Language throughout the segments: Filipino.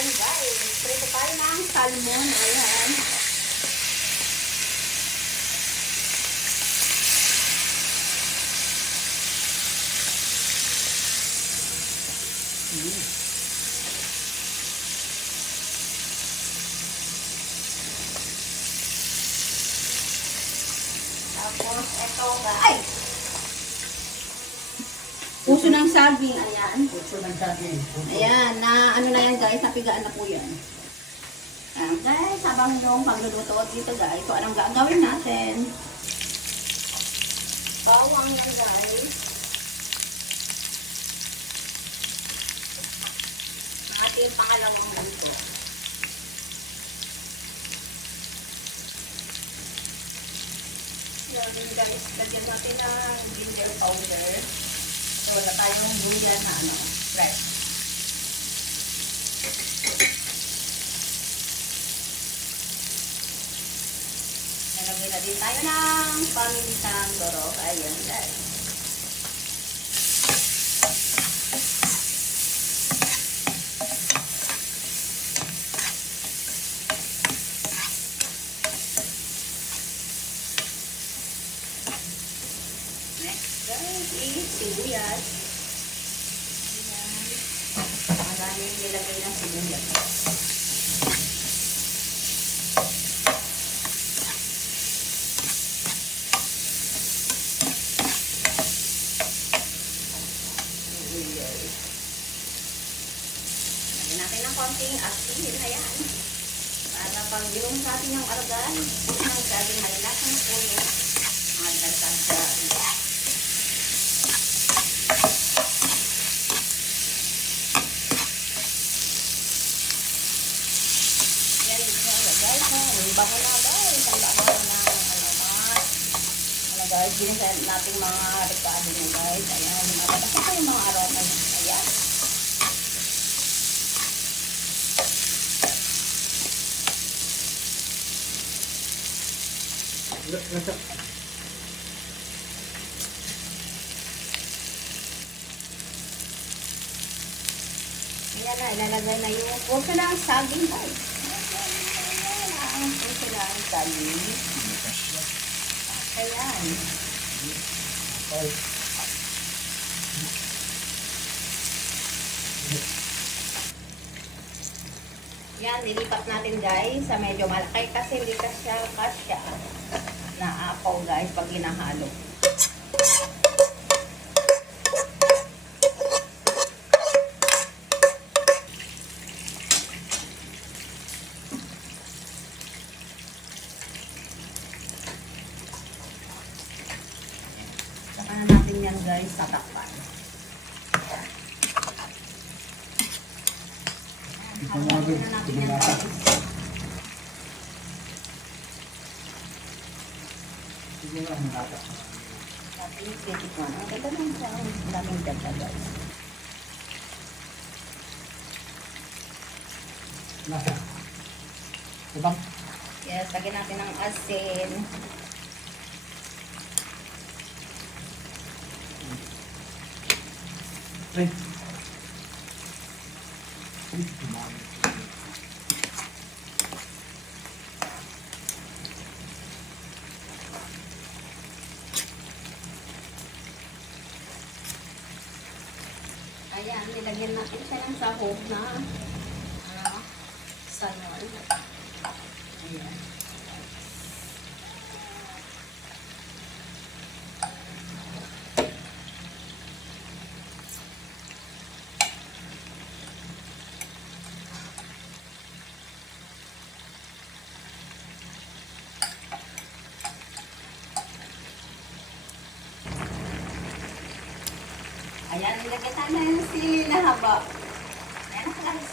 Ayan guys, prito tayo ng salmon. Ayan. Tapos ito guys. Puso ng saging, ayan. Puso ng saging. Ayan, na ano na yan guys, napigaan na po yan. Ayan guys, habang yung pagluluto dito guys, so anong gagawin natin? Bawang yan guys. Ating pangalawang luto. Ayan guys, lagyan natin ng ginger powder. So, wala tayong bulian na fresh. Nalagyan na din tayo ng pamintang dorok. Ayan guys. Guys, sibuyas. Ayan. Maraming nilagay ng sibuyas. Lagyan natin ng konting asin. Ayan. Para pag yung sa atin yung argan, yung saging malilat ng puno. Magdagdag siya. Bago na guys, ang dami na alamat. Ano guys, binigyan natin mga rekado nyo guys. Ayan, lumabas na yung mga aroma nyo. Ayan. Ayan na, ilalagay na yung puso ng saging guys. Ang puso ng saging. Ayan. Yan, nilipat natin guys sa medyo malaki kasi hindi kasya na apaw guys pag ginahalo. Saka na natin yan guys, tatakpan. Halo-halo na natin yan guys. Sige lang, nalata. Natin yung titikman. Ang ganda lang siya. Ang daming dagdag guys. Nasa. Diba? Yes, lagyan natin ng asin. Ay. Ayan, nilagyan natin siya ng sahog na salmon. Ayan. Ayan, nilagyan tayo na yung sili na haba. Ayan na guys.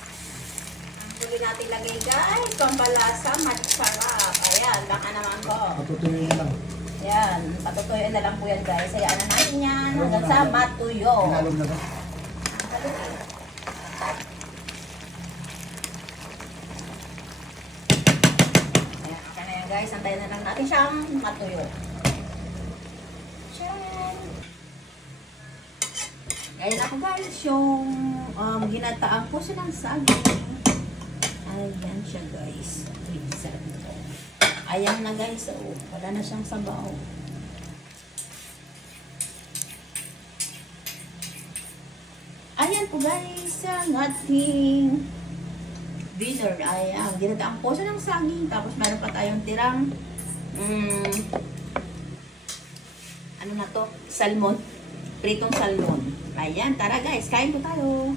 Ang huli natin lagay guys, pambalasa, masarap. Ayan, baka naman po. Patutuloy lang. Ayan, patutuyoin na lang po yan guys. Hayaan na natin yan hanggang sa matuyo. Pinalog na ba? Ayan, okay na yan guys. Antayin na lang natin siyang matuyo. Ayan ako guys, yung ginataang puso ng saging. Ayan siya guys. Uy, sarap nito. Ayan na guys. Oh, wala na siyang sabaw. Ayan po guys. Ang ating dinner. Ayan. Ginataang po siya ng saging. Tapos meron pa tayong tirang ano na to? Salmon. Pritong salmon. Ayan. Tara guys. Kain po tayo.